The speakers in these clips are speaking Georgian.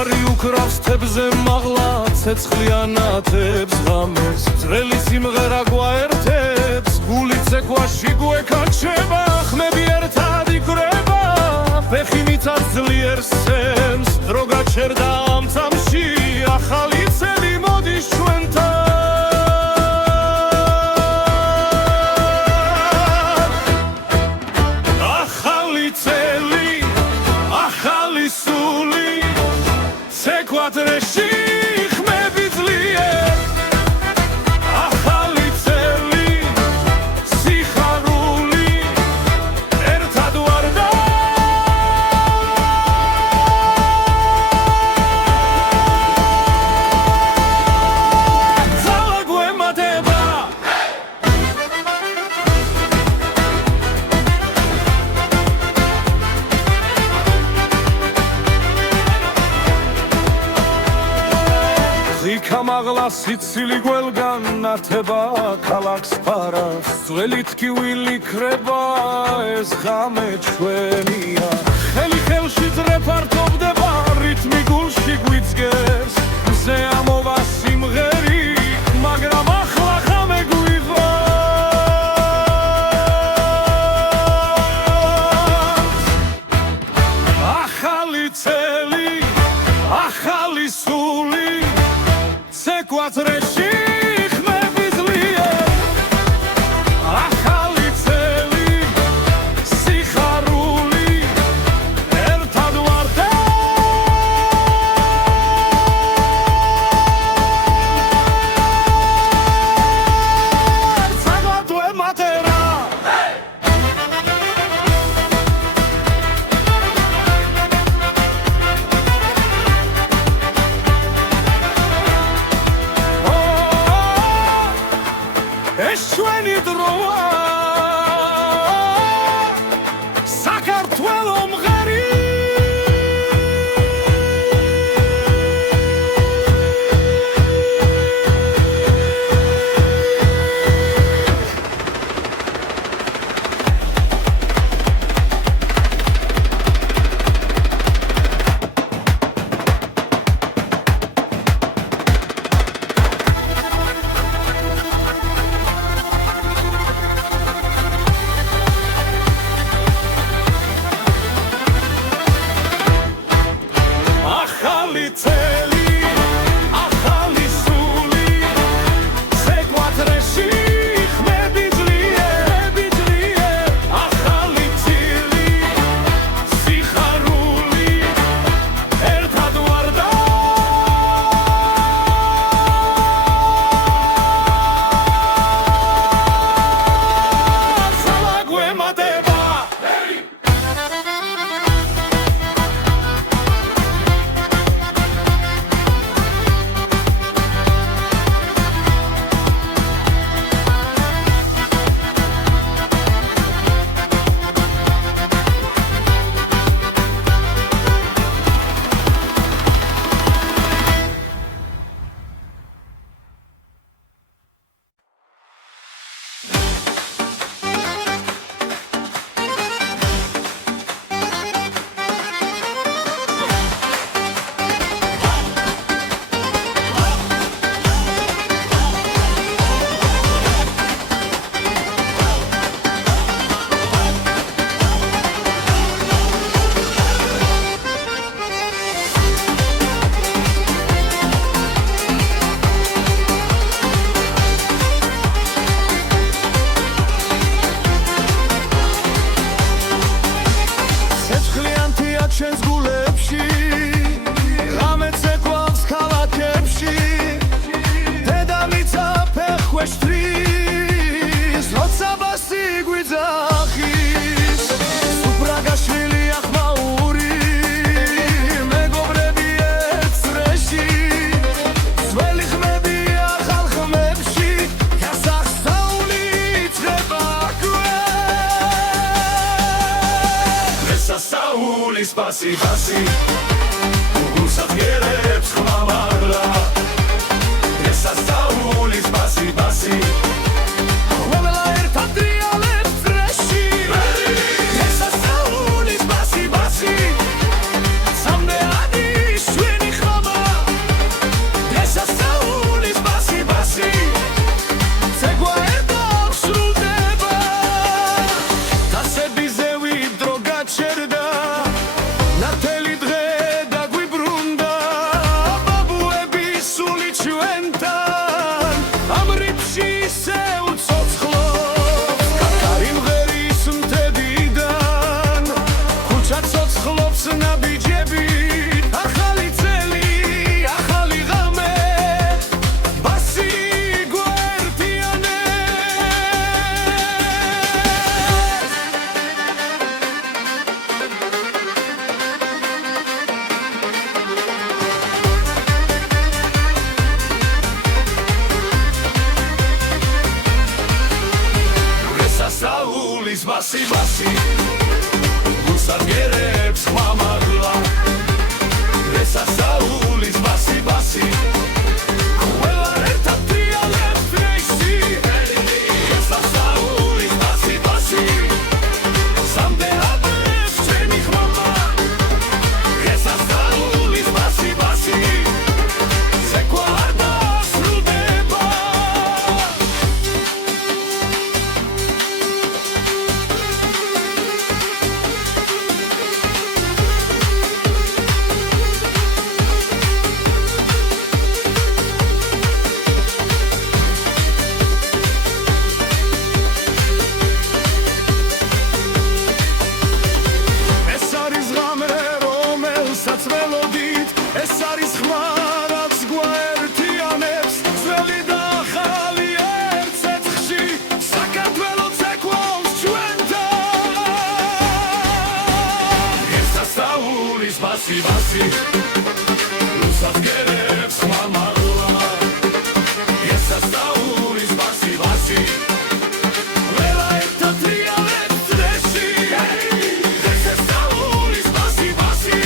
ჯვარი უკრავს თებზე მაღლა ცეცხლიანათებს ღამეს ძველი სიმღერა გვაერთებს გული ცეკვაში გვეკაჩება ხმები ერთად იკვრება ფეხი მიწას ძლიერ სცემს დრო გაჩერდა ამ წამში ახალი წელი მოდის ჩვენთან Quatreși ხმები ძლიერ ახალი წელი სიხარული ერთად ვარ და ძალა გვემატება Kamagla sitsili gwelgan nateba kalaks paras Zveli tkivili kreba ez ghame chvenia Heli khelshi zrepartovdeba ritmi gulshi gwitsgers Ze amova simgheri magram akhla ghame gwivars Akhali tseli akhali suli Quatreși ხმები ძლიერ ახალი წელი სიხარული ერთად ვარ და ძალა გვემატება ეს ჩვენი დროა საქართველო მღერი ჩვენს გულებში ღამე ცეკვავს ქალაქებში დედამიწა ფეხვეშთრის როცა ბასი გვიძახის სუფრაგაშვილი ახმაური მეგობრები ეცრეში ძველი ხმები ახალ ხმებში გასახსაული იწყება Sauli spasi basi Usat ghereps cum amagla Esa Sauli spasi basi Oamela ertadria leps freshi Esa Sauli spasi basi Samne adi shweni ბასი გულსადგენებს ხმამაღლა ესასაულის ბასი ბასი ყველა ერთად ტრიალებს რეისი ესასაულის ბასი ბასი სამდეადებს ჩვენი ხმამა ესასაულის ბასი ბასი ზეკვა არ დასრულდება ეს არის ხმა რაც გვაერთიანებს ძველი და ახალი ერთ ცეცხლში საქართველოს ეკვავს ჩვენთან ესასაულის ბასი ბასი გულსადგენებს ხმამაღლა ესასაულის ბასი ბასი ყველა ერთად ტრიალებს წრეში ესასაულის ბასი ბასი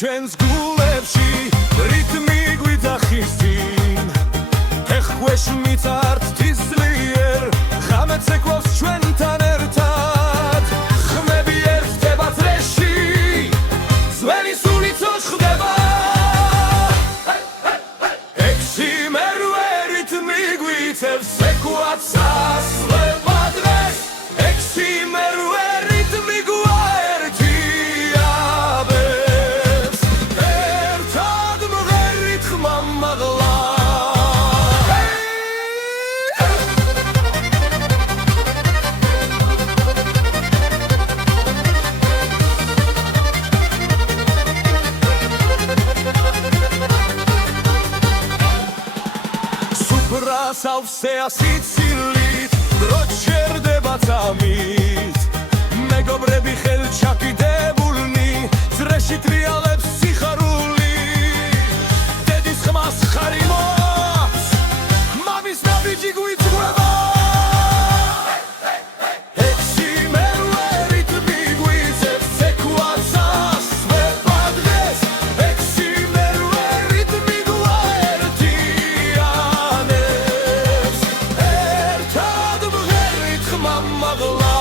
ჩვენს გულებში რითმი გვიძახისინ ეხქვეშ მიწართ თისლიერ ღამეც ეკვავს ჩვენთან ერთად ხმები ერთდება წრეში ძველი სულიცო ხდება ექვსი მერვე რითმი გვიწევს ეკვაც ასლება დღეს ექვსი მერვე რითმი სავსე ასიცილით დრო ჩერდება წამით მეგობრები ხელჩაკიდებულნი წრეში ტრიალებს სიხარული დედის ხმას ხარი მოაქვს მამის ნაბიჯი გვიწვება ექვსი მერვე რითმი გვიწევს ეკვაც ასვება დღეს ექვსი მერვე რითმი გვაერთიანებს ერთად მღერით ხმამაღლა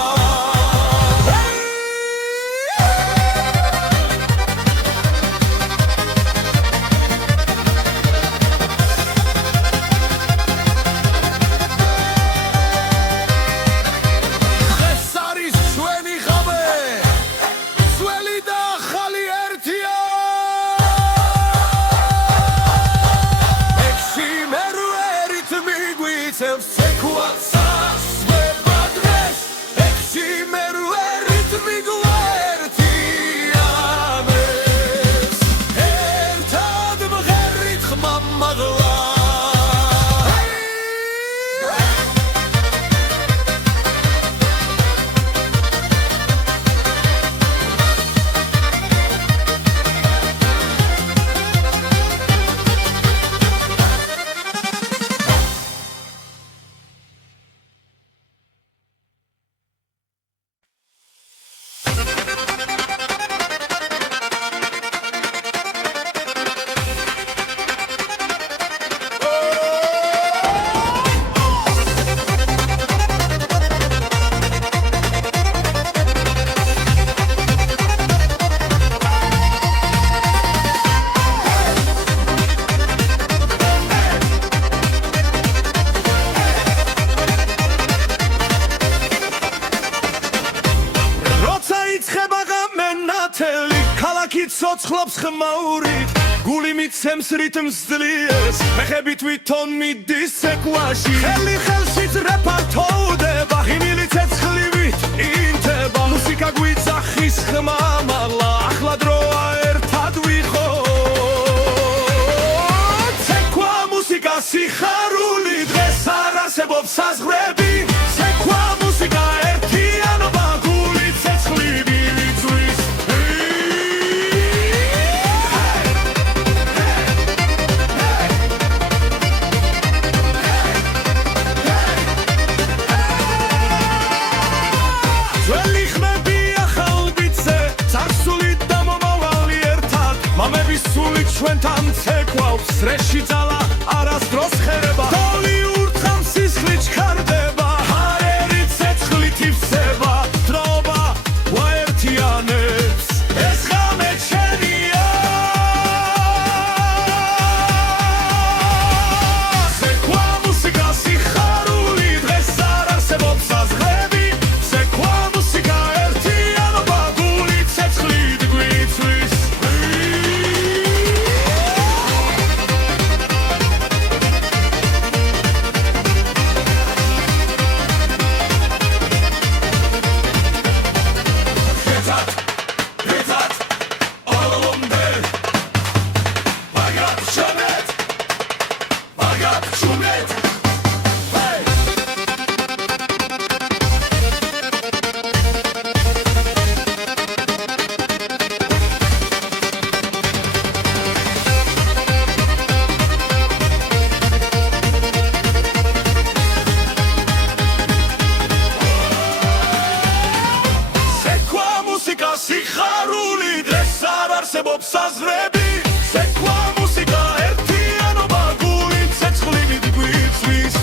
ქალაქი ცოცხლობს ხმაურით გული მიცემს რიტმს ძლიერს ფეხები თვითონ მიდის ცეკვაში ხელი ხელშიც რეპარტოვდება ღიმილი ცეცხლივით ინთება მუსიკა გვიძახის ხმამაღლა ახლა დროა ერთად ვიყოთ ცეკვა მუსიკა სიხარული დღეს არ არსებობს საზღვრები ცეკვა მუსიკა ერთიანობა გული ცეცხლივით ჩვენთან ცეკვავს რეში ძალა არასდროს ხერება დოლი ურთხავს სისხლი ჩქარდება ჰარერი ცეცხლით ივსება დროობა ვაერთიანებს ეს ღამე ჩვენია ცეკვა მუსიკა სიხარული დღეს არ არსებობს საზღვრები ცეკვა მუსიკა ერთიანობა გული ცეცხლით გვიცვის სიხარული დღეს არ არსებობს საზღვრები ცეკვა მუსიკა ერთიანობა გული ცეცხლივით გვიცვის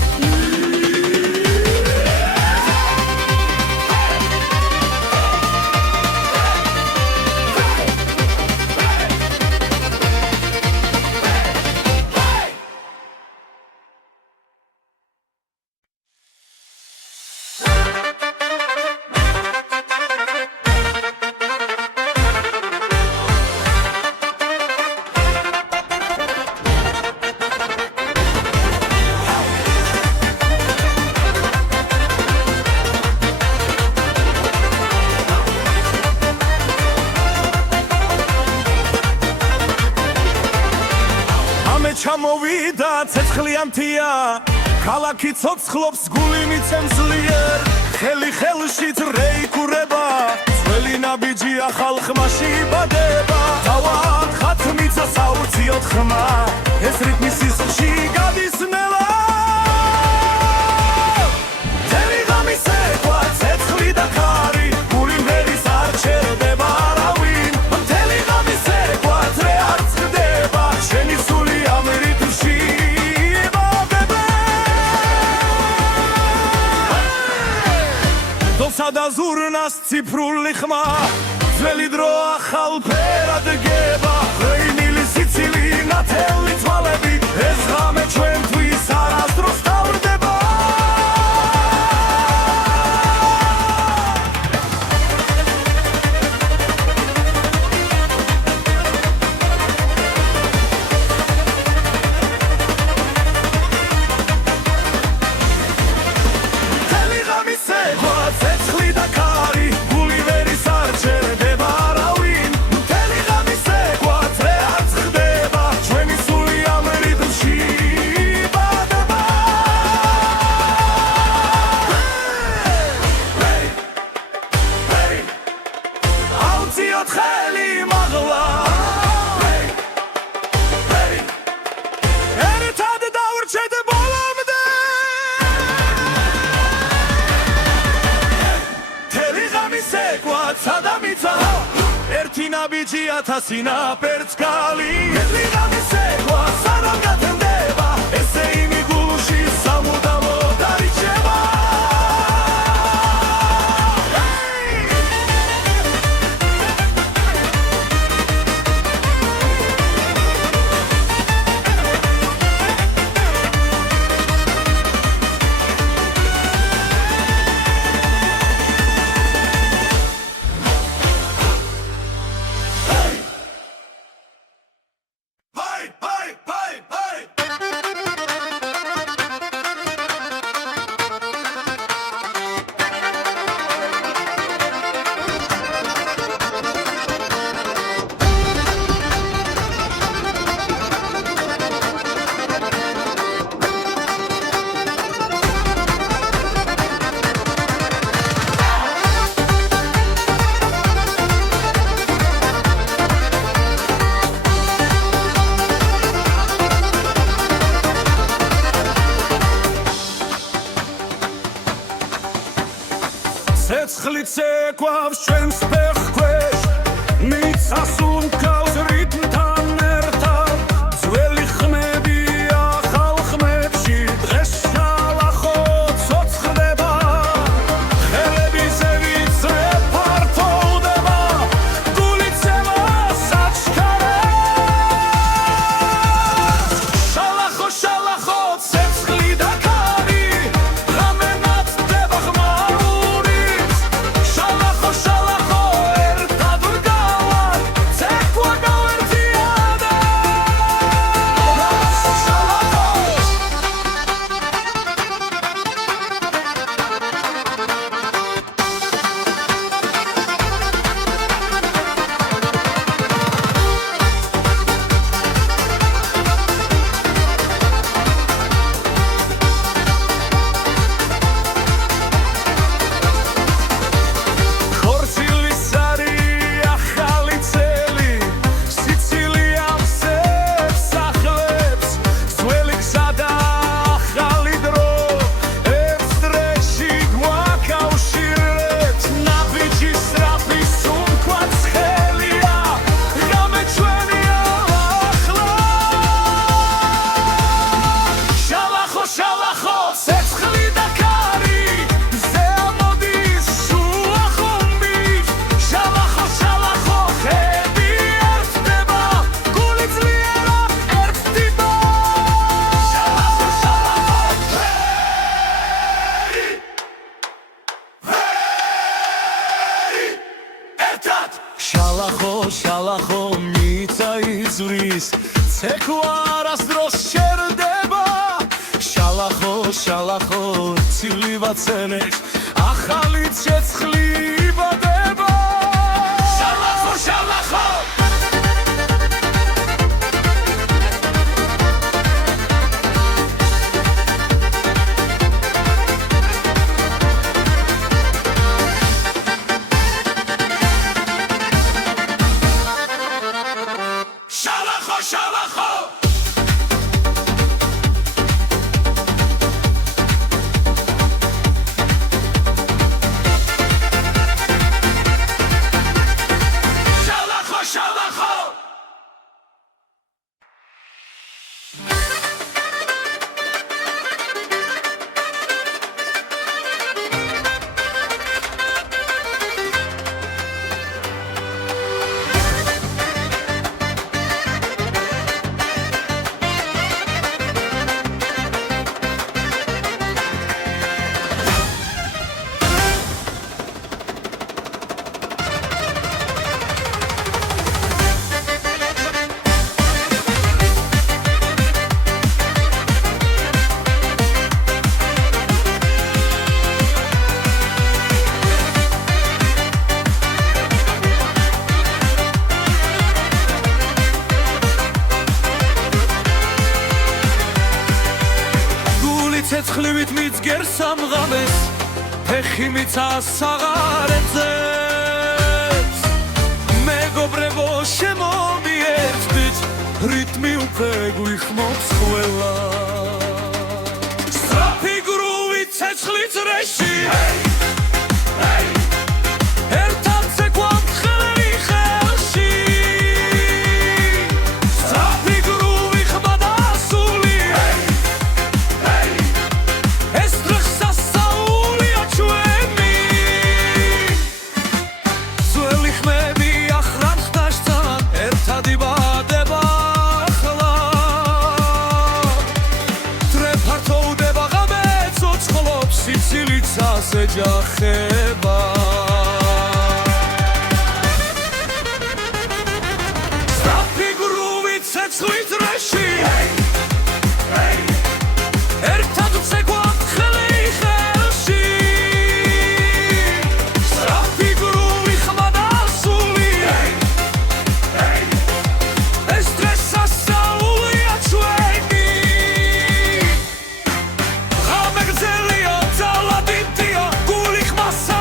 ჩამოვიდა ცეცხლიანთია ქალაქი ცოცხლობს გული მიცემს ძლიერ ხელი ხელშიც რეიკურება ძველი ნაბიჯია ხალხმაში იბადება თავად ხათმიცა საუციოდ ხმა ეს რიტმი სისხლში გადის ნელა მთელი ღამის ცეკვა ცეცხლი და ქარი გული მღერის არ ჩერდება არავინ მთელი ღამის ცეკვა ძრე არ წყდება შენი სული და ზურნას ციფრული ხმა ძველი დრო ახალ ფერად გება ღვინილი სიცილი ნათელი თვალები ეს ღამე ჩვენთვის არასდროს თავდება ნაბიჯია თასინაპერც გალი ეთლი ღამის ცეკვა სანამ გათენდება ესე იმი გულში სამუდამო დარიჩება ცეკვავს ჩვენს ფეხქვეშ მიწას უმკავს რიტმთან ერთად ძველი ხმებია ხალხმებში დღეს შალახო ცოცხლდება ხელებზე ვიწრე ფართოვდება გული ცემას აჩქარებს შალახო შალახო ცეცხლი და ქარი ღამე ნათდება ხმაურით შალახო შალახო ერთად ვდგავართ ცეკვა გავერთიადა ხორცილის არი ახალი წელი სიცილია ვსებს ახლებს ძველი გზა და ახალი დრო ერთ დრეში გვაკავშირებთ ნაბიჯი სწრაფი სუნთქვაც ხელია ღამე ჩვენია ახლა შალახო შალახო ცეცხლი და ქარი ზე ამოდის შუა ხომბით შალახო შალახო ხები ერთდება გული ძლიერად ერთდება შალახო შალახო ერთად შალახო შალახო მიწა იზვრის ცეკვა არასდროს შერდება შალახო შალახო ცილივაცენებს ახალი ცეცხლი იბადება შალახო შალახო შალახო შალახო შალახო შალახო გული ცეცხლივით მიძგერს ამღამეს ფეხი მიწას აღარ ეძებს მეგობრებო შემომიერთდით რიტმი უკვე გვიხმობს ყველა სწრაფი გრუვი ცეცხლი წრეში ერთად ცეკვავთ ხელი ხელში სწრაფი გრუვი ხმა და სული ეს დღეს სასწაულია ჩვენი ძველი ხმები ახრან ხდაშთან ერთად იბადება ახლა დრე ფართოვდება ღამე ცოცხლობს სიცილიცას ეჯახება სწრაფი გრუვი ცეცხლი წრეში ერთად ვცეკვავთ ხელი ხელში სწრაფი გრუვი ხმა და სული ეს დღეს სასწაულია ჩვენი ღამე გრძელია ძალა დიდია გული ხმასა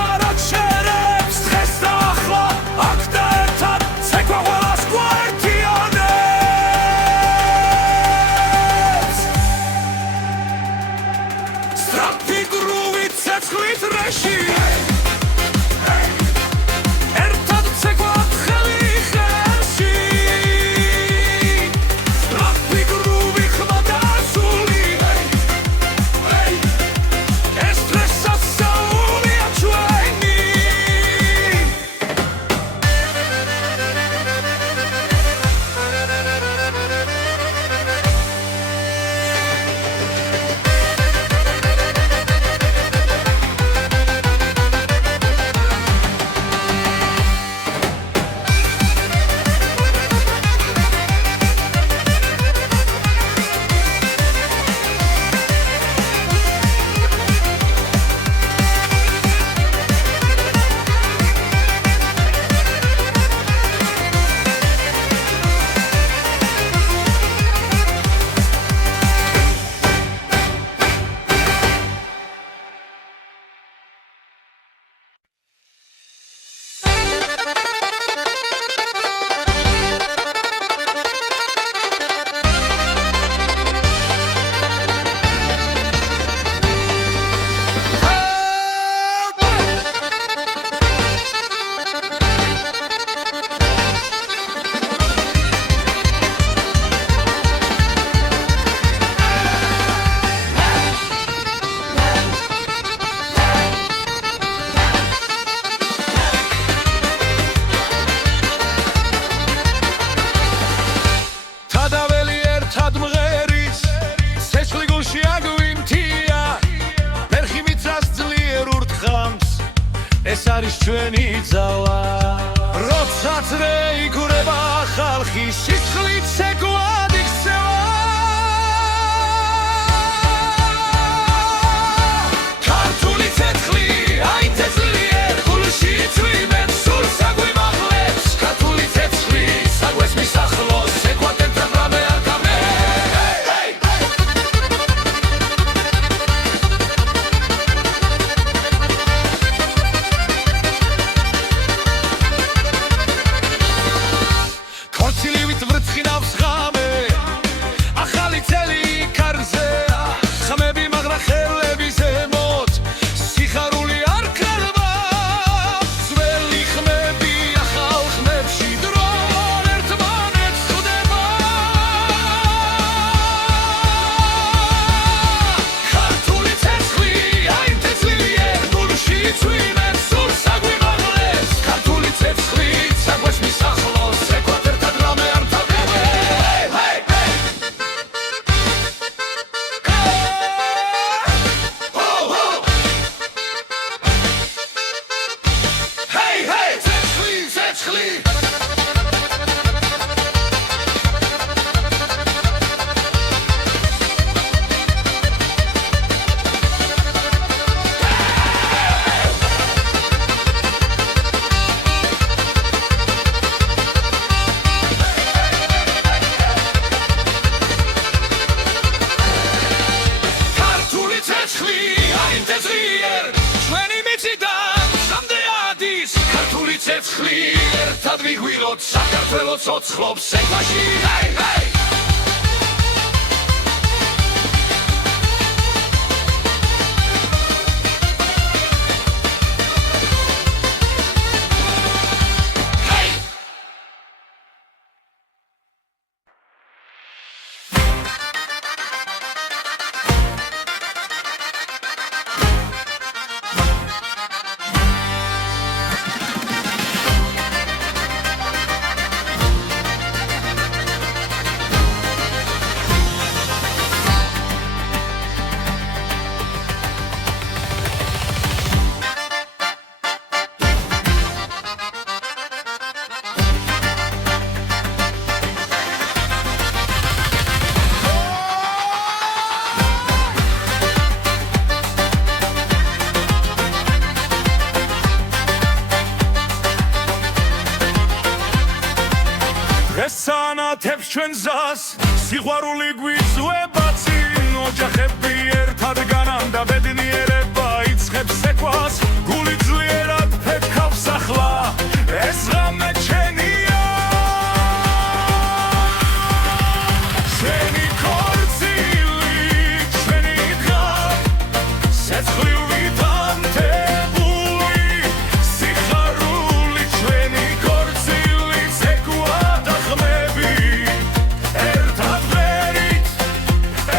არის ჩვენი ძალა როცა ძრე იგურება ხალხი სისხლით ცეკვად იქცევა ქართული ცეცხლი აი თესლიერ გულში წვიმენ სულ საგვიმაღლებს ქართული ცეცხლი საგვეს მისახლოს ცეკვად ერთად რამე არ გამე ქორწილივით ვრცხინავს ღამე ახალი წელი კარზე ხმები მაგრა ხელები ზემოთ სიხარული არ ქრება ძველი ხმები ახალ ხმებში დრო ერთმანეთს ხვდება ქართული ცეცხლი აი თესლიერ გულში წვიმენ სულ საგვიმაღლებს ქართული ცეცხლი საგვეს მისახლოს ცეკვად ერთად რამე არ თავდება ცეცხლი ქართული ცეცხლი აი თესლიერ ჩვენი მიწიდან სამდე ადის ქართული ცეცხლი ერთად ვიგვიღოთ საქართველოს ცოცხლობს ცეკვაში ეს ანათებს ჩვენ ზას სიყვარული გვიწვება წინ ოჯახები ერთად განამ და ბედნიერება იწყებს ცეკვას გული ძლიერად ფეთქავს ახლა ეს ღამე ჩვენია ჩვენი ქორწილი ჩვენი დღა ცეცხლივით ანთებული სიხარული ჩვენი ქორწილი ცეკვად ახმები ერთად ვერით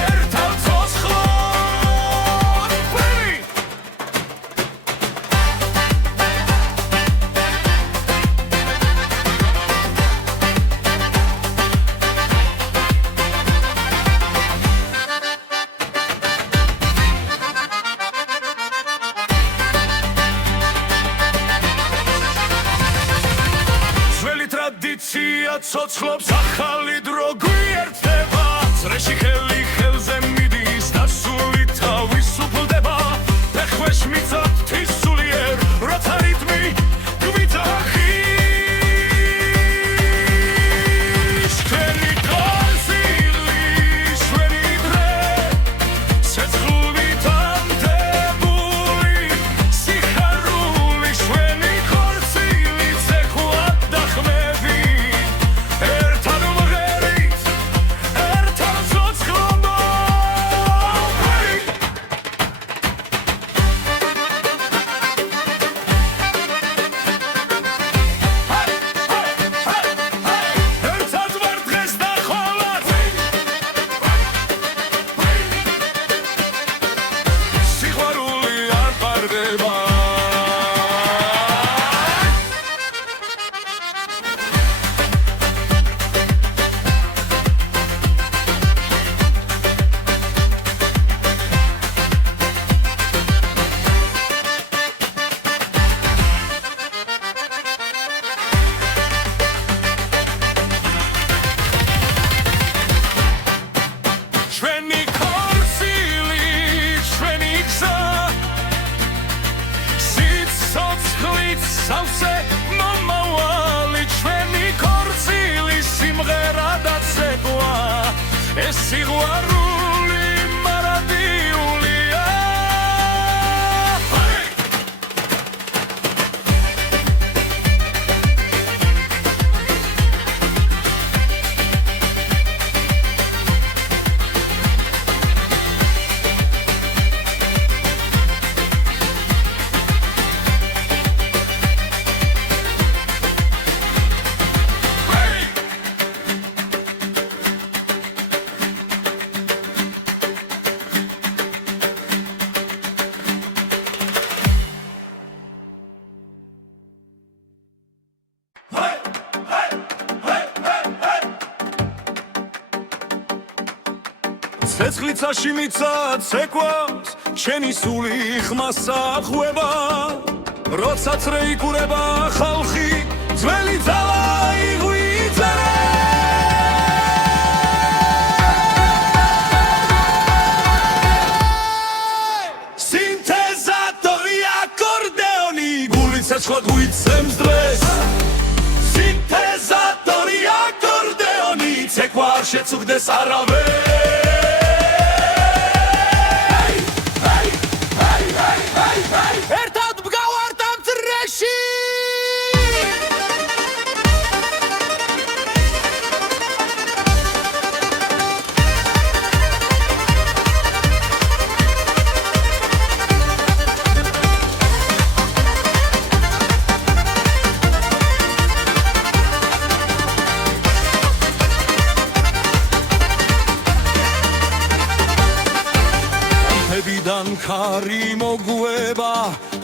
ერთად ცოცხლად ვერით ძველი ტრადიცია ცოცხლობს ახალი დრო გვიერთდება წრეში ხელი ხელზე მიდის და სული თავისუფლდება ფეხქვეშ მიწა ღვთის სულიერ როცა რიტმი გვიძახის ჩვენი ქორწილი ჩვენი დღე ცეცხლით ანთებული სიხარული ჩვენი ქორწილი ცეკვად დახმები ერთად ვღერით ერთად ცოცხლად ეს სიყვარული მარადიულია ცეცხლიცაში მიცა ცეკვას შენი სული ხმასა ხვება როცა წრე იკურება ხალხი ძველი ძალა იღვიძერე სინთეზატორი აკორდეონი გული ცეცხლად გვიცემს დღეს სინთეზატორი აკორდეონი ცეკვა არ შეწუხდეს არავეს ერთად მგავართ ამ წრეში მებიდან ქარი მოგვება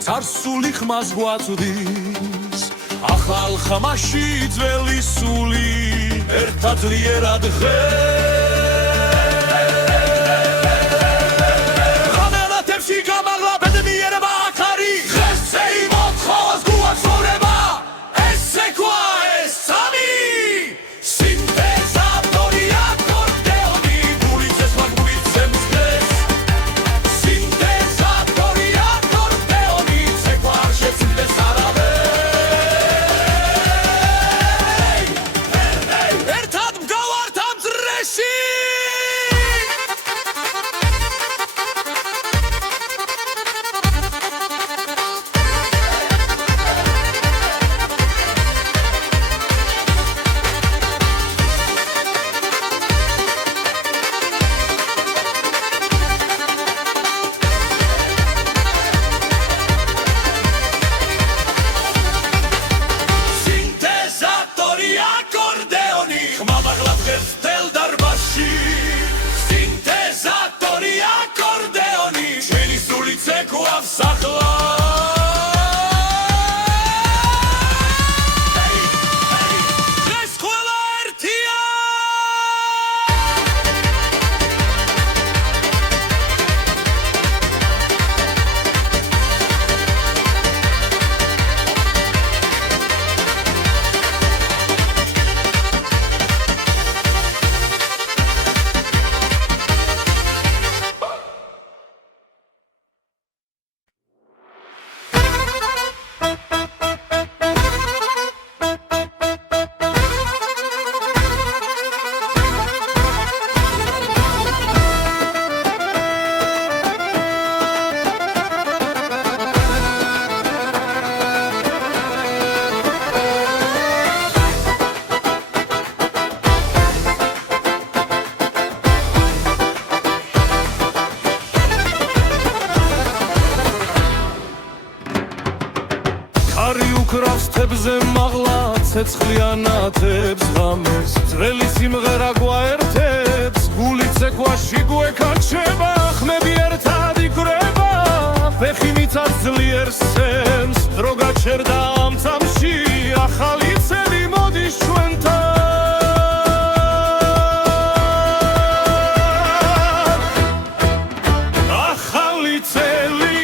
царსული ხმას გვაწვდის ახალ ხმაში ძველი სული ერთად ლიერად ღამელათებში გამაღლა ბედნიერება აქარი ღესე იმოთხოვს გვაცხოვრება ეს ცეკვა ეს სამი სინთეზატორი აკორდეონი გული ცეცხლად გვიცემს დღეს სინთეზატორი აკორდეონი ცეკვა არ შეწუხდეს არავეს ერთად მგავართ ამ წრეში სინთეზატორი აკორდეონი ხმა მაღლა დღეს მთელ დარბაზში სინთეზატორი აკორდეონი შენი სული ცეკვავს ახლა დღეს ყველა ერთია ქარი უკრავს თებზე მაღლა ცეცხლიანათებს ღამეს ძველი სიმღერა გვაერთებს გული ცეკვაში გვეკაჩება ხმები ერთად იკვრება ფეხი მიცავს ძლიერ სცემს დრო გაჩერდა ამ წამში ახალი წელი მოდის ჩვენთან ახალი წელი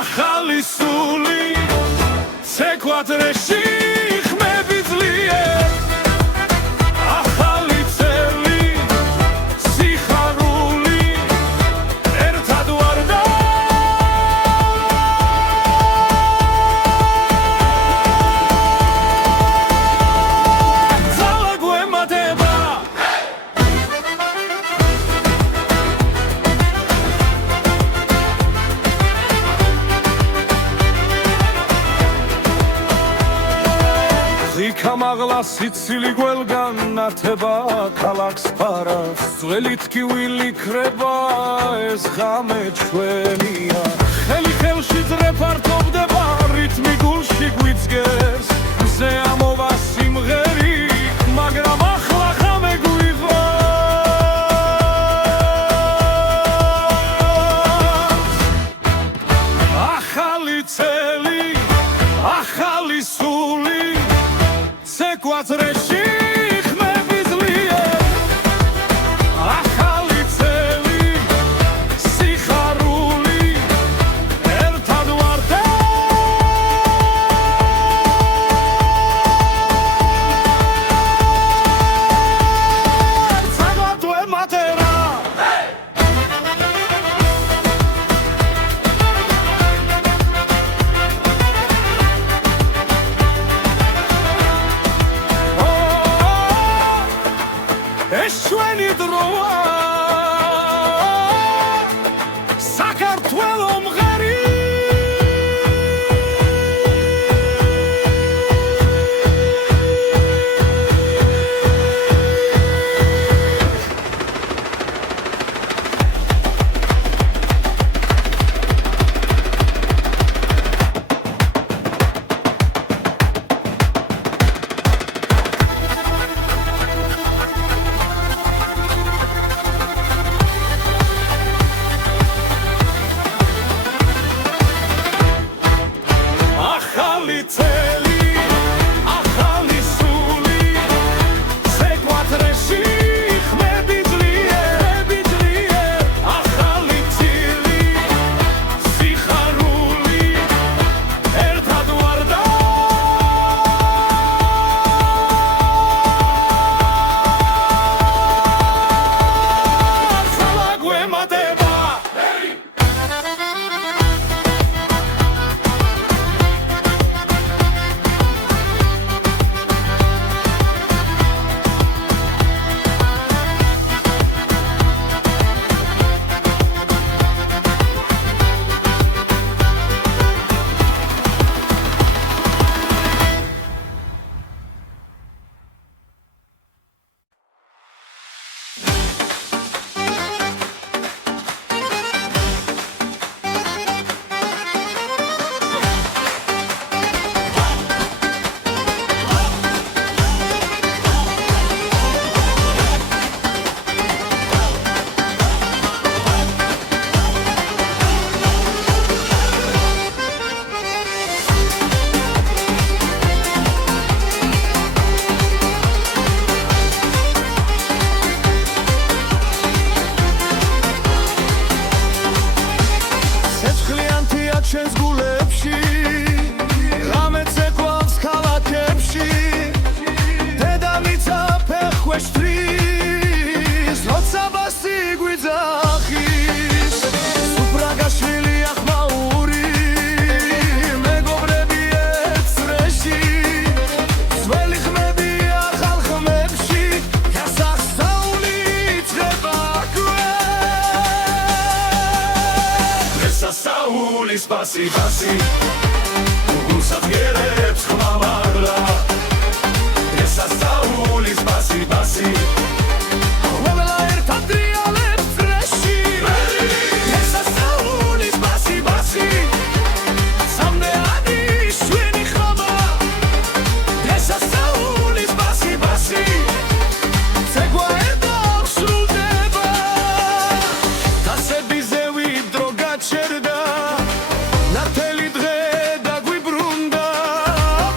ახალი სული ცეკვა დრეში ხმები ძლიერ ახალი წელი სიხარული ერთად ვარდა სიცილი გველგან ნათება ქალაქს ფარავს ძველი თქივილი ქრება ეს ღამე ჩვენია ხელი ხელში ძრეფართობდება რითმი გულში გვიძგეს მზე ამოვა სიმღერი მაგრამ ახლა ღამე გვიყვანს ახალი წელი ახალი სული ცეკვათრეში ხმები ძლიერ ახალი წელი სიხარული ერთად ვართ საგვათო ემატერა ეს ჩვენი დროა საქართველო მღერი ახალი წელი ახალი სული ცეკვათრეში ხმები ძლიერ ახალი წილი სიხარული ერთად ვართ სალა გვემატება ჩვენს გულებში ღამე ცეკვავს ქალაქებში დედამიწა ფეხქვეშ თვის როცა ბასი გვიძახის სუფრაგაშვილი ახმაური მეგობრები ეცრეში ძველი ხმები ახალ ხმებში გასახსაული იწება გასახსაული Спаси, გულსაც გერებს ხმამაღლა გასასაული Спаси ყველა ერთად დრიალებს წრეში გასასაული Спаси სამდენი შვენი ხმა გასასაული Спаси ცეკვა ერთად სრულდება დასები ზევი დრო გაჩერდა ნათელი დღე დაგვიბრუნდა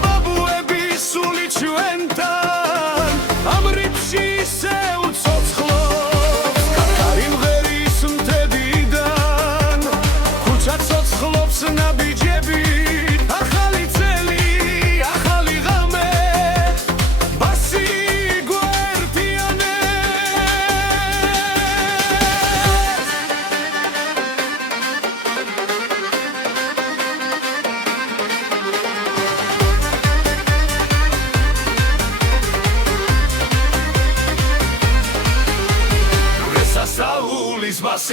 ბაბუები სული ჩვენთან ამ რიფში ისე უცოცხლობს კარი მღერის მთებიდან ქუჩა ცოცხლობს ნაბიჯები ახალი წელი ახალი ღამე ბასი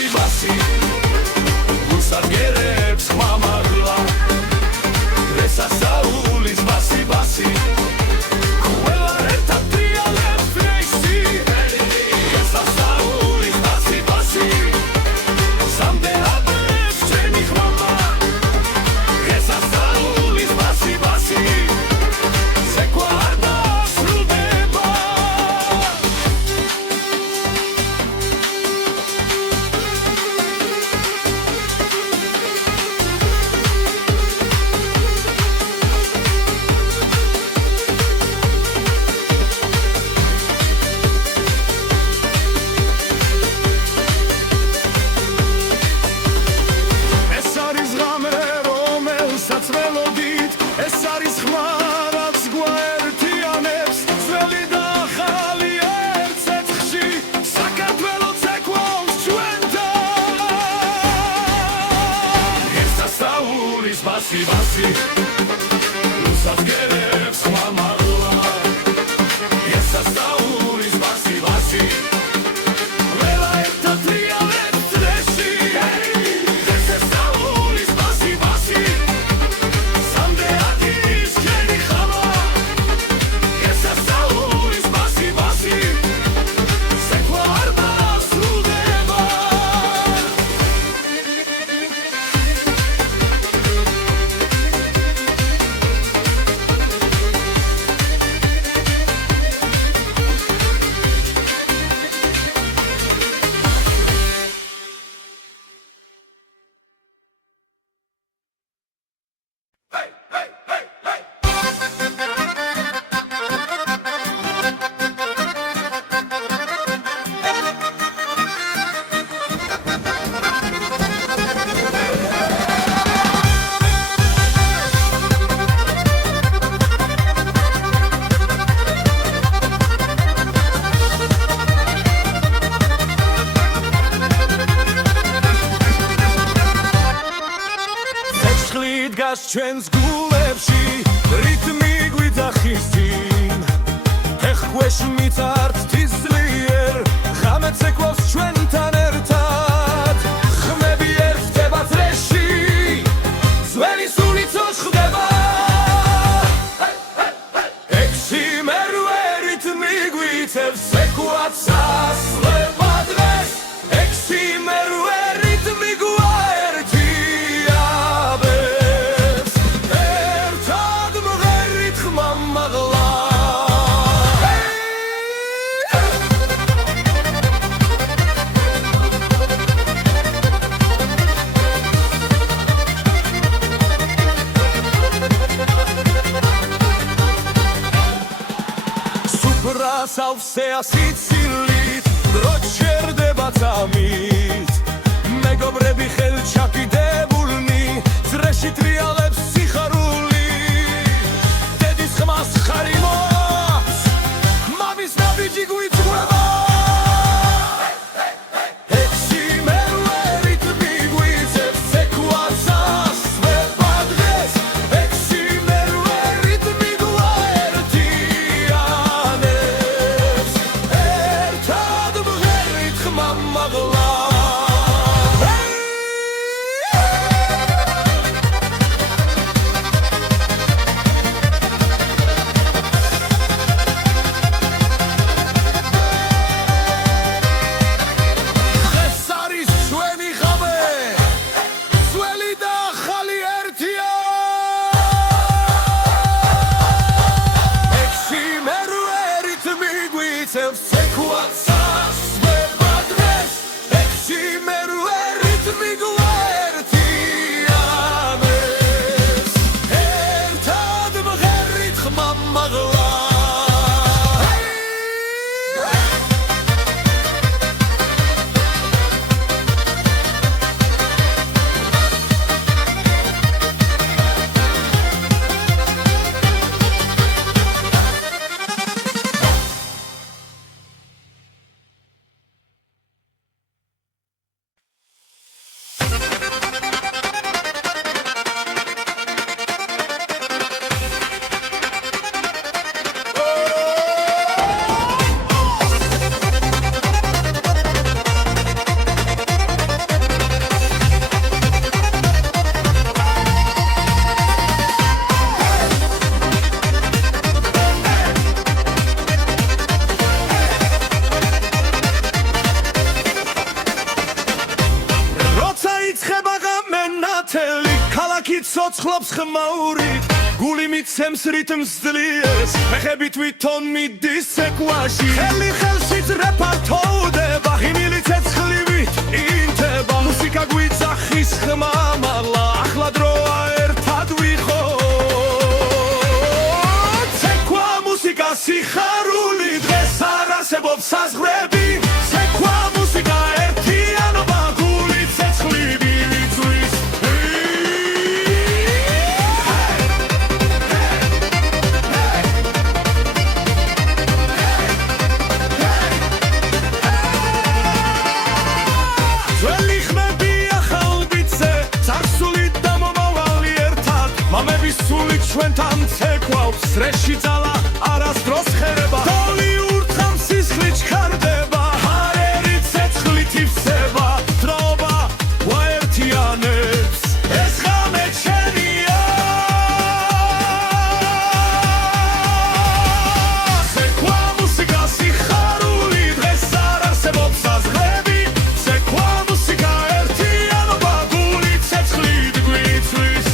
Спаси, гусар герებს ხმამაღლა რესასაული Спаси, ყველა ბასი ბასი უსახკერებს ხმამაღლა ესასწაულის ბასი ბასი ყველა ერთად ტრიალებს წრეში ესასწაულის ბასი ბასი სამდე ადგილის შენი ხამა ესასწაულის ბასი ბასი სექვა არ დასრულდება ჩვენს გულებში რიტმი გვიძახის წინ ეხქვეშ მიწართ თისლიერ ღამეც ეკვავს ჩვენთან ერთად ხმები ერთდება წრეში ძველი სულიცო ხდება ექვსი მერვე რიტმი გვიწევს ეკვაც ასლება დღეს ექვსი მერვე რიტმი სავსე ასიცილით დრო ჩერდება წამით მეგობრები ხელჩაკიდებულნი წრეში ტრიალებს სიხარული დედის ხმას ხარი მოაქვს მამის ნაბიჯი გვიწყვება ექვსი მერვე რიტმი გვიწევს ეკვაც ასვება დღეს ექვსი მერვე რიტმი გვაერთიანებს ერთად მღერით ხმამაღლა ცოცხლობს ხმაურით გული მიცემს რიტმს ძლიერს ფეხები თვითონ მიდის ეკვაში ხელი ხელში ძრეფა თოვდება ღიმილი ცეცხლივით ინთება მუსიკა გვიძახის ხმამაღლა ახლა დროა ერთად ვიყოთ ცეკვა მუსიკა სიხარული დღეს არ არსებობს საზღვრები ცეკვა მუსიკა ერთიანობა გული ცეცხლივით ძველი ხმები ახალ ბიცე ცარცული და მომავალი ერთად ჩვენთან ცეკვავს სრეში ძალა არასდროს ხერება დოლი ურთხავს სისხლი ჩქარდება ჰაერი ცეცხლით ივსება დროობა ვაერთიანებს ეს ღამე ჩვენია ცეკვა მუსიკა სიხარული დღეს არ არსებობს საზღვრები ცეკვა მუსიკა ერთიანობა გული ცეცხლით გვიწვის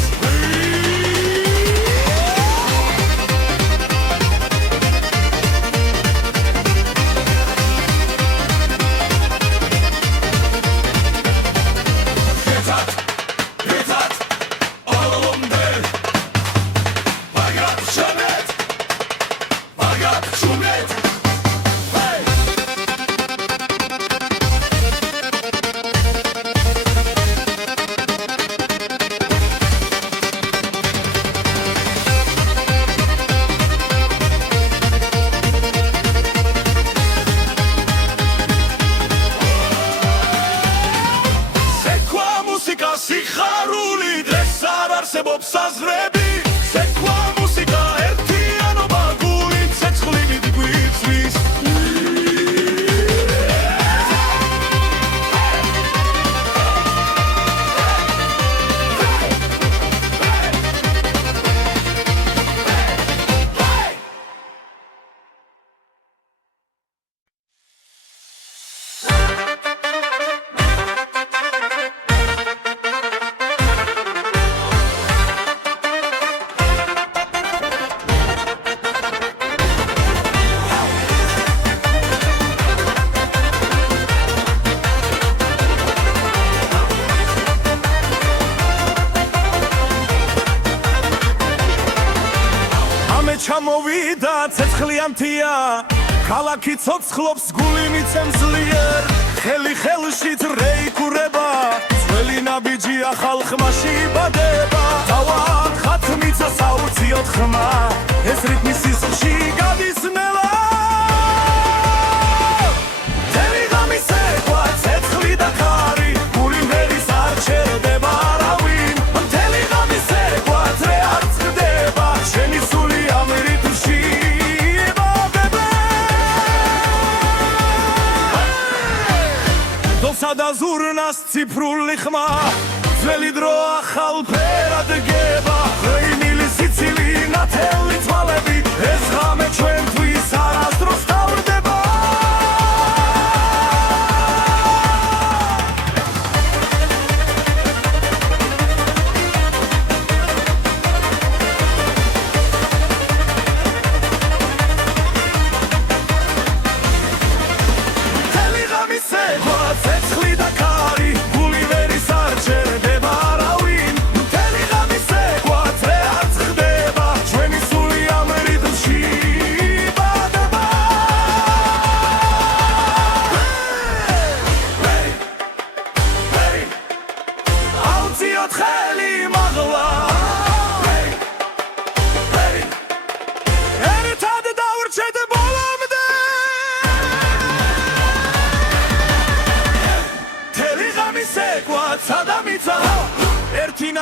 სიხარული დღეს არ არსებობს საზღვრები ცეკვა მუსიკა ერთიანობა გული ცეცხლით გვიწვის ჩამოვიდა ცეცხლიანთია ქალაქი ცოცხლობს გული მიცემს ძლიერ ხელი ხელშით რეიქურება ძველი ნაბიჯია ხალხმა შიბადება თავად ხათმიცა საუციოდ ხმა ეს რიტმი სისხლში გადის ნელა მთელი ღამე ცეკვა ცეცხლი და ხარი გული მერის არ ჩერდება არავინ მთელი ღამე ცეკვა ძრე არ წყდება შენი სული და ზურნას ციფრული ხმა ძველი დრო ახალ ფერად გება ღვინილი სიცილი ნათელი თვალები ეს ღამე ჩვენთვის არასდროს თავდება მთელი ღამე ცეკვა ცეცხლი და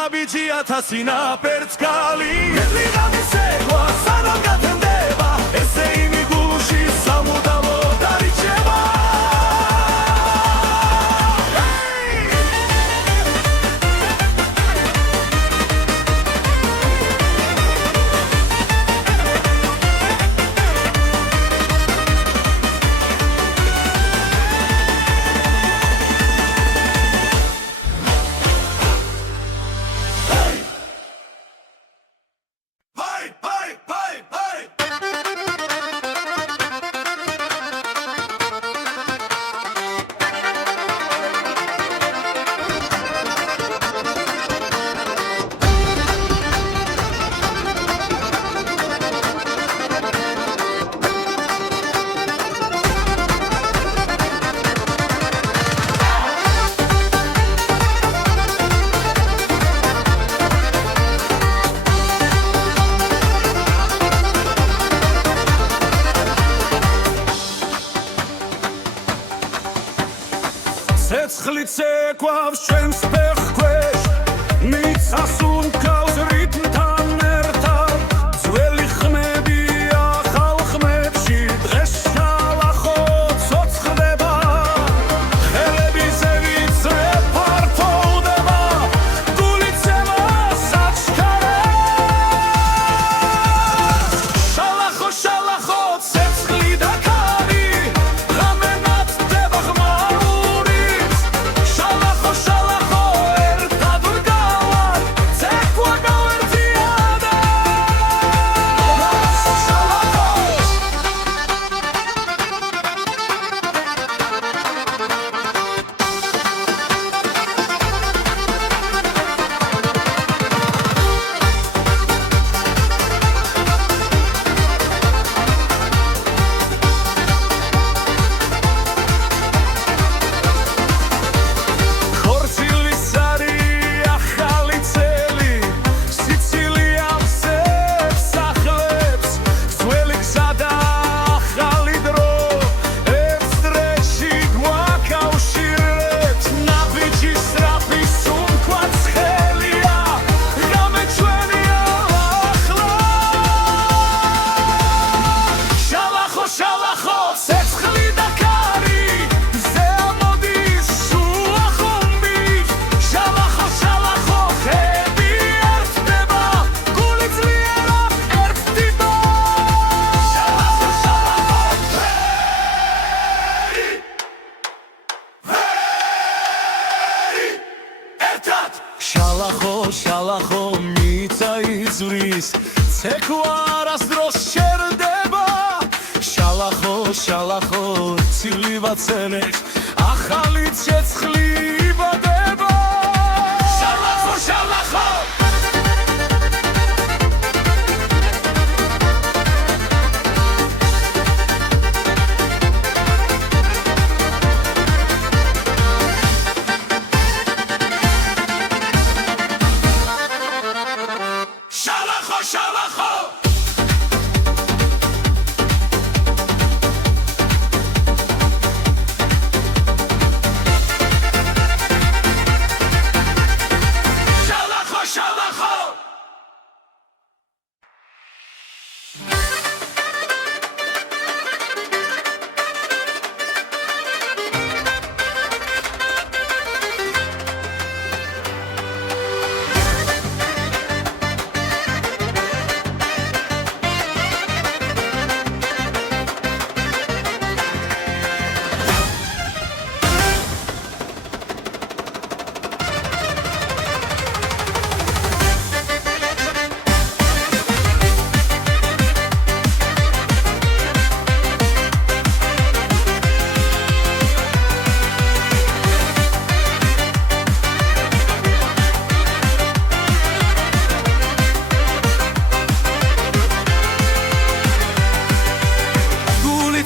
ნაბიჯია თასინაპერც გალი ეთლი ღამე ცეკვა სანამ გათენდება ესე იმი გულში სამუდამოდ დარიჩება ცეცხლი ცეკვავს ჩვენს ფეხქვეშ მიწას უმკავს რიტმთან ერთად შალახო მიცა იზვრის ცეკვა არასდროს შერდება შალახო ცილივაცენებს ახალი ცეცხლი იბადება შალახო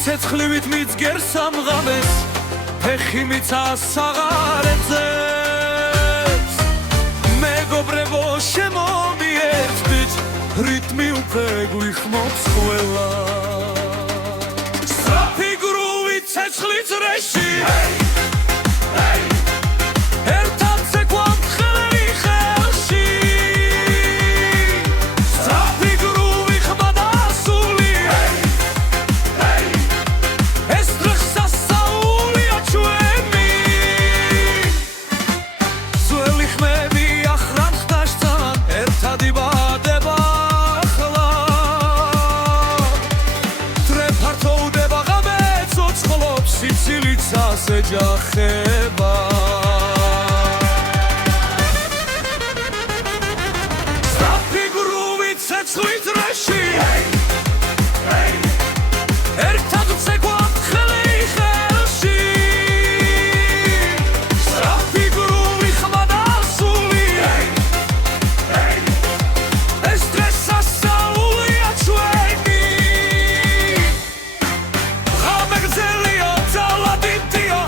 ცეცხლივით მიძგერს ამღამეს ფეხი მიცას საღარეთებს მეგობრებო შემომიერთდით რიტმი უკვე გვიხმობს ყველა სწრაფი გრუვი ცეცხლის რეში ერთად ცეკვამ ხელი ხელში სწრაფი გრუვი ხმა დასული ეჯახება სწრაფი გრუვი ცეცხლის რეში ერთად ცეკვამ ხელი ხელში სწრაფი გრუვი ხმა დასული ეს დღეს სასწაულია ჩვენი ღამე გრძელია ძალადიტია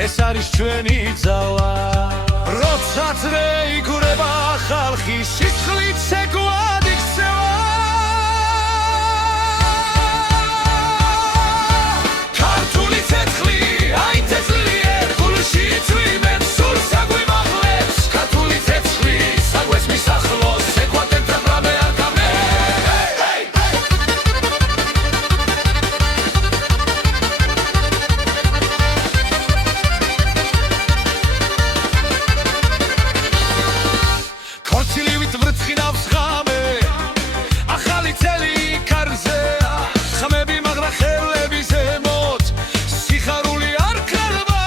ეს არის ჩვენი ძალა როცა როდესაც რეიგრება ხალხი სისხლით ცეკვად იქცევა ქართული ცეცხლი აი თესლიერ გულში წვიმენ სულ საგვიმაღლებს ქართული ცეცხლი საგვეს მისახლოს ეკვატორთან რამე არ გამე ქორწილივით ვრცხინავს ღამე ახალი წელი კარზე ხმები მაგრა ხელები ზემოთ სიხარული არ ქრება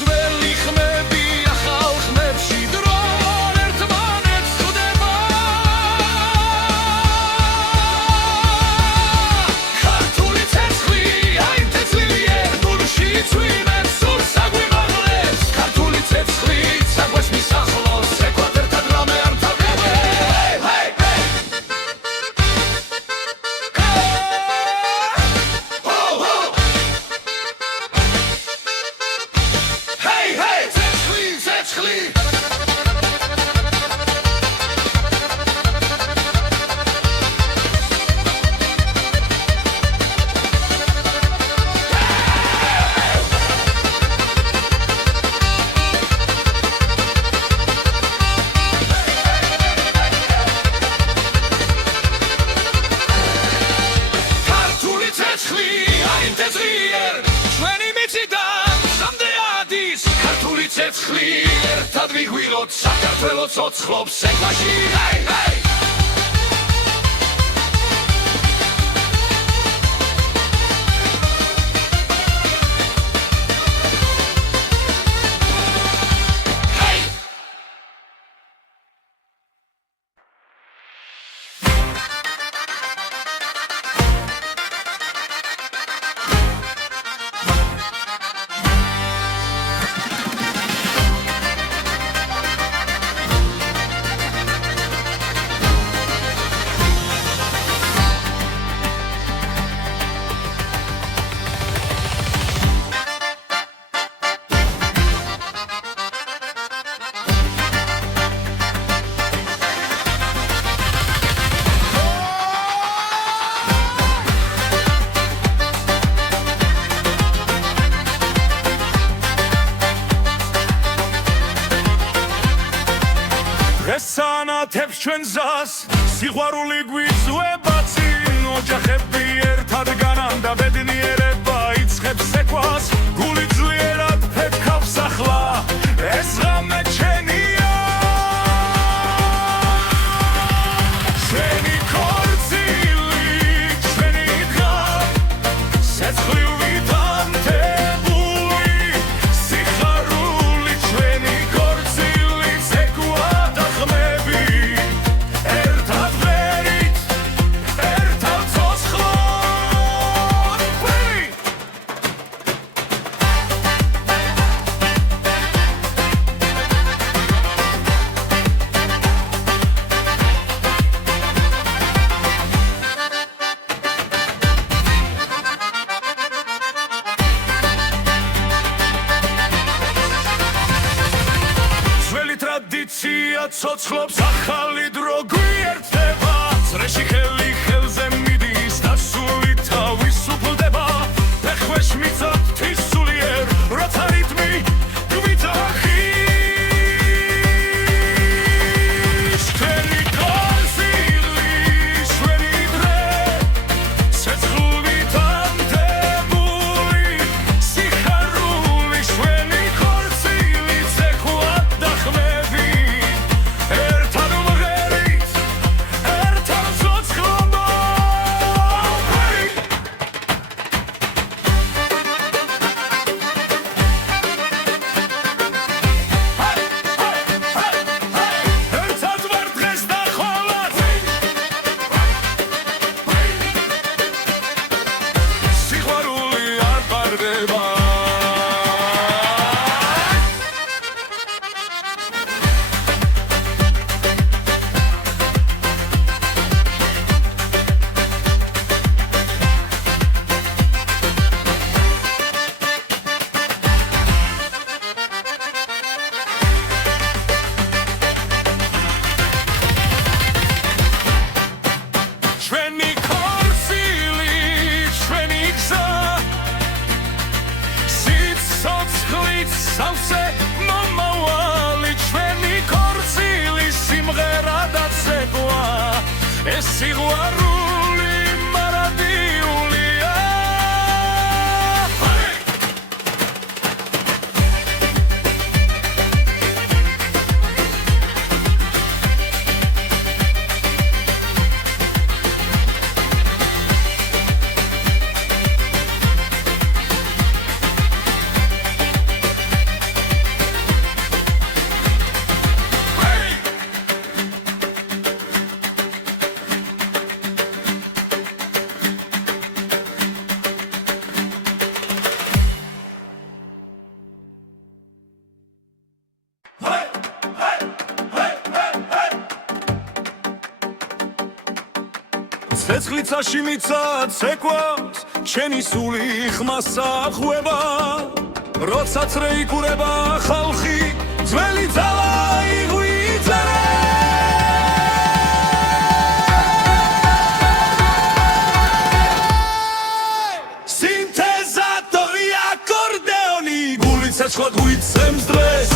ძველი ხმები ახალ ხმებში დრონ ერთმანეთს ხვდება ქართული ცეცხლი აი თესლიერ გულში წვიმენ სულ საგვიმაღლებს ქართული ცეცხლი საგვეს მისახლოს ეკვატორთან რამე არ თავდება ცეცხლი ქართული ცეცხლი აი თესლიერ ჩვენი მიწიდან სამდე ადის ქართული ცეცხლი ერთად ვიგვიღოთ საქართველოს ოცხრობს ეკლაში ესანათებს ჩვენ ზას სიყვარული გვიწვება წინ ოჯახები ერთად განან და ბედნიერება იწყებს ეკვას გული ძლიერად ფეთქავს ახლა ეს ღამე ჩვენია ჩვენი ქორწილი ჩვენი დღა სეცხლივით ანთებული სიხარული ჩვენი ქორწილი ცეკვად ახმები ერთად ვერით ერთად ცოცხლად ძველი ტრადიცია ცოცხლობს ახალი დრო გვიერთდება წრეში ხელი ხელზე მიდის და სული თავისუფლდება ფეხქვეშ მიწად თვისულიერ როცა რიტმი გვიძახის ჩვენი ქორწილი ჩვენი დღე ცეცხლით ანთებული სიხარული ჩვენი ქორწილი ცეკვად ახმები ერთად სავსე მომავალი ჩვენი ქორწილი სიმღერა და ცეკვა ეს სიყვარული მარადიულია ცეცხლიცაში მიცა ცეკვავს ჩენი სული ხმასა ხვება როცა წრე იკურება ხალხი ძველი ძალა იღვიძერე სინთეზატორი აკორდეონი გული ცეცხლად გვიცემს დღეს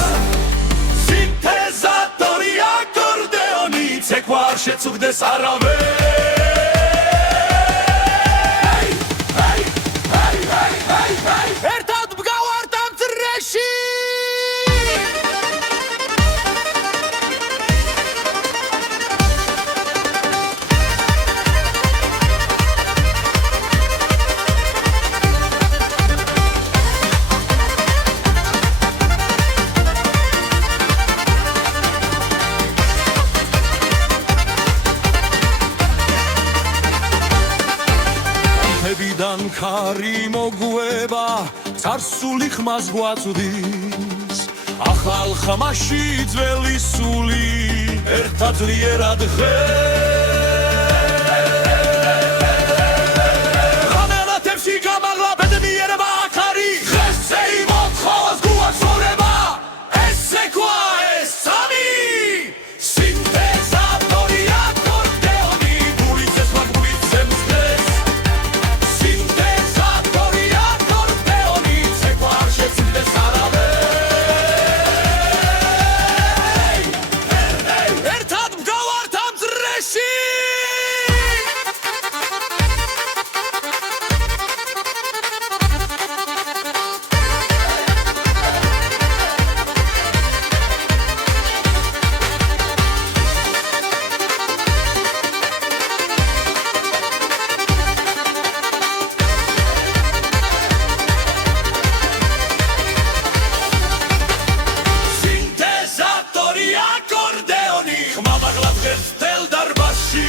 სინთეზატორი აკორდეონი ცეკვა არ შეწუხდეს არავეს ერთად მგავართ ამ წრეში მებიდან ქარი მოგვება წარსული ხმას გვაწვდის ახალ ხმაში ძველი სული ერთად ძლიერად ღამელათებში გამაღლა ბედნიერება აქარი დღესე იმოთხოს გვაცხოვრება ეს ცეკვა ეს სამი სინთეზატორი აკორდეონი გული ცეცხლად გვიცემს დღეს სინთეზატორი აკორდეონი ცეკვა არ შეწუხდეს არავეს ერთად მგავართ ამ წრეში სინთეზატორი აკორდეონი ხმამაღლა დღეს თელ დარბაზში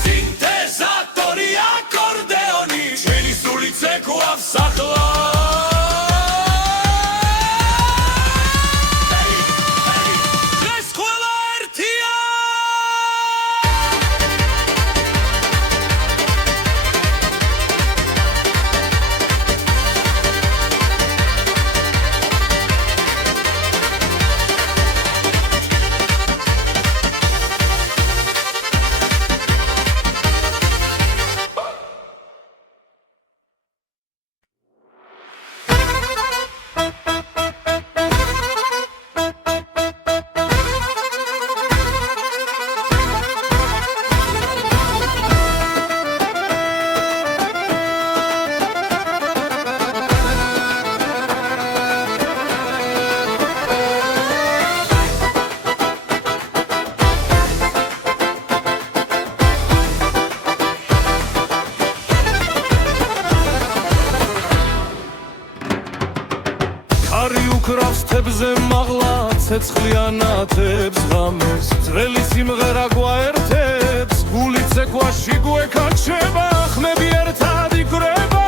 სინთეზატორი აკორდეონი ჩვენი სული ცეკვავს ახლა დღეს ყველა ერთია ქარი უკრავს თებზე მაღლა ცეცხლიანათებს ღამეს ძველი სიმღერა გვაერთებს გული ცეკვაში გვეკაჩება ხმები ერთად იკვრება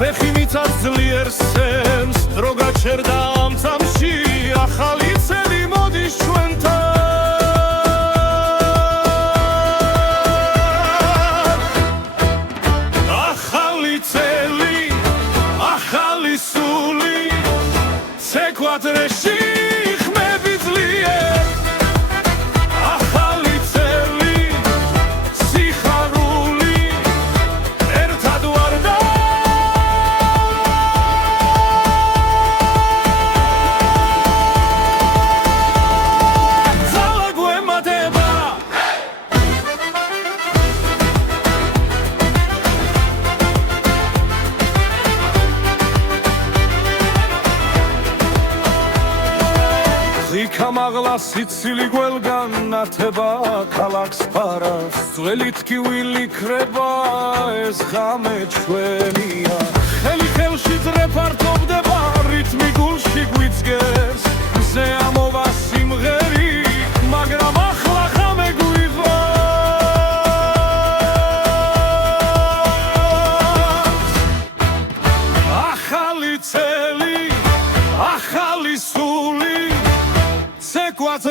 ფეხი მიცავს ძლიერ სემს დრო გაჩერდა ამ წამში ახალი წელი მოდის ჩვენთან ახალი წელი ახალი სული ცეკვა დრეში ხმები ძლიერ ახალი წელი სიხარული ერთად ვარ და ამაღლა სიცილი გველგან ნათება ქალაქს ფარავს ძველი ტკივილი ქრება ეს ღამე ჩვენია ხელი ხელში ძრეფართობდება რითმი გულში გვიძგეს მზე ამოვა სიმღერი მაგრამ ახლა ღამე გვიღავს ახალი წელი ახალი სული ცეკვაც